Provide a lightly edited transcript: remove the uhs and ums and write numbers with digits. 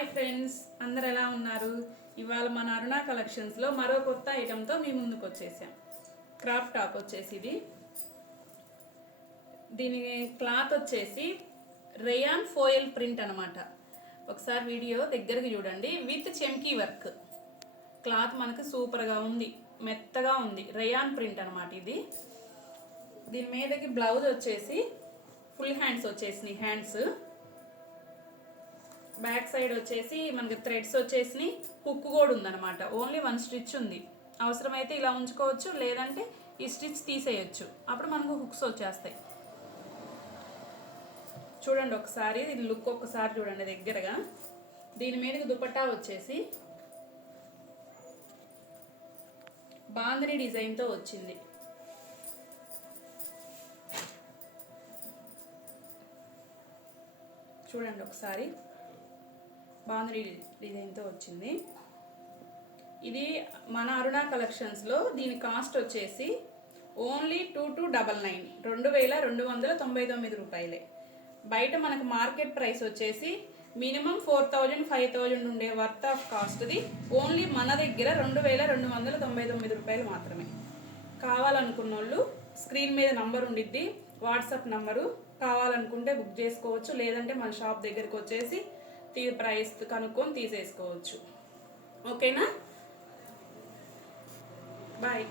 Hi friends, అందరు ఎలా ఉన్నారు? ఇవాళ మన అరుణ కలెక్షన్స్లో మరో కొత్త ఐటెంతో మీ ముందుకు వచ్చేసాం. క్రాప్ టాప్ వచ్చేసి దీని క్లాత్ వచ్చేసి రేయాన్ ఫోయిల్ ప్రింట్ అనమాట. ఒకసారి వీడియో దగ్గరికి చూడండి. విత్ చెమ్కీ వర్క్ క్లాత్ మనకు సూపర్గా ఉంది, మెత్తగా ఉంది. రేయాన్ ప్రింట్ అనమాట ఇది. దీని మీదకి బ్లౌజ్ వచ్చేసి ఫుల్ హ్యాండ్స్ వచ్చేసినాయి. హ్యాండ్స్ బ్యాక్ సైడ్ వచ్చేసి మనకి థ్రెడ్స్ వచ్చేసి హుక్ కూడా ఉందన్నమాట. ఓన్లీ 1 స్టిచ్ ఉంది. అవసరమైతే ఇలా ఉంచుకోవచ్చు, లేదంటే ఈ స్టిచ్ తీసేయచ్చు. అప్పుడు మనకు హుక్స్ వచ్చేస్తాయి. చూడండి ఒకసారి దీని లుక్ ఒకసారి చూడండి దగ్గరగా. దీని మీదకి దుపట్టా వచ్చేసి బాందిని డిజైన్తో వచ్చింది. చూడండి ఒకసారి బాందిని డిజైన్తో వచ్చింది. ఇది మన అరుణ కలెక్షన్స్లో దీని కాస్ట్ వచ్చేసి ఓన్లీ 2299 2299 రూపాయలే. బయట మనకు మార్కెట్ ప్రైస్ వచ్చేసి మినిమం 4000 5000 ఉండే వర్త్ ఆఫ్ కాస్ట్ది ఓన్లీ మన దగ్గర 2299 రూపాయలు మాత్రమే. కావాలనుకున్న వాళ్ళు స్క్రీన్ మీద నంబర్ ఉండిద్ది, వాట్సాప్ నంబరు. కావాలనుకుంటే బుక్ చేసుకోవచ్చు, లేదంటే మన షాప్ దగ్గరికి వచ్చేసి ప్రైస్ కనుక్కొని తీసేసుకోవచ్చు. ఓకేనా? బాయ్.